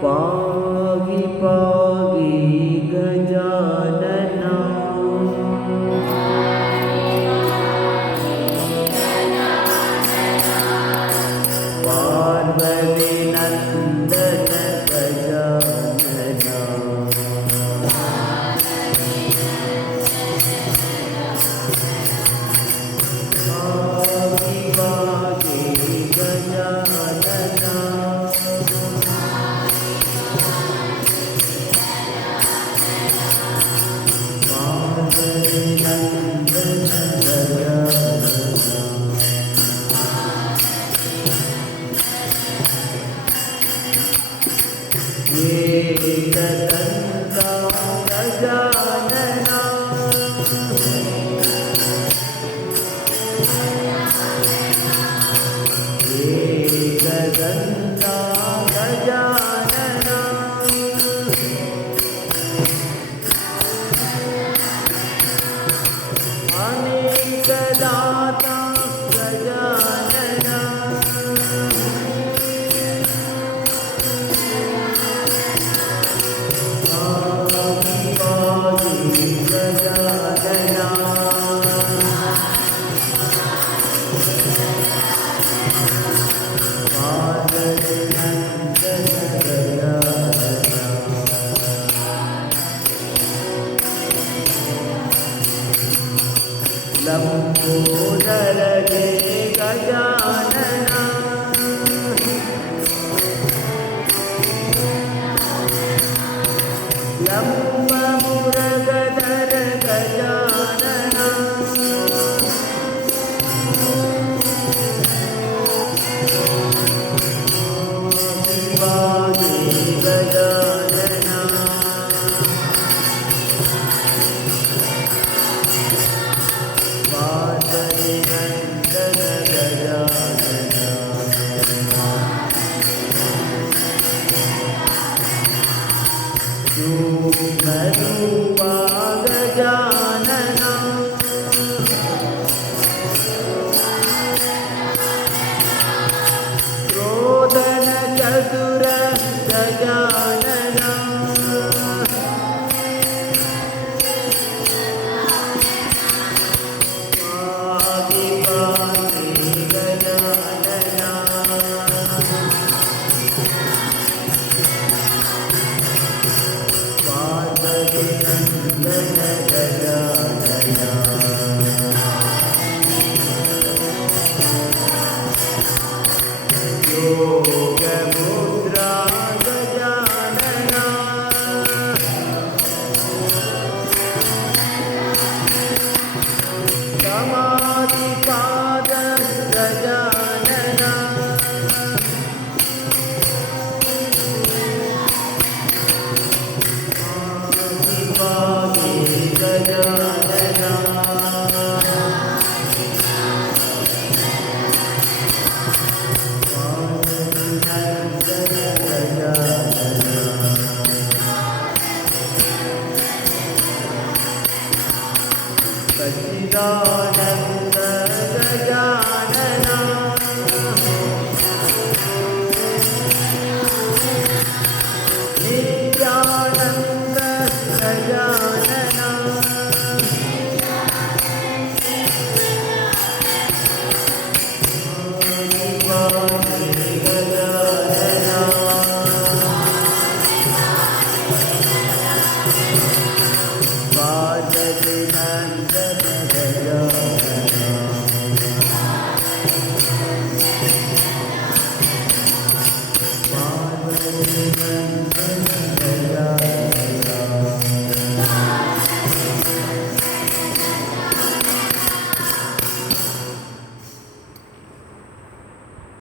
पाहि पाहि गजानना पार्वतीनन्दन गजानना पाहि पाहि गजानना एकदन्ता गजानना एकदन्ता गजानना अनेकदाता गजानना लंबोदर हे गजानना लंबमुरगधर गजानना शिवाजी गजानना पार्वतीनन्दन गजानना सूक्ष्मरूपा गजानना क्रोधनचतुर गजानना पाहि पाहि गजानना पार्वतीनन्दन गजानना योगमुद्रा गजानना समाधिपाद गजानना पाहि पाहि गजानना पार्वतीनन्दन गजानना सच्चिदानन्द गजानना नित्यानन्द गजानना पाहि गजानना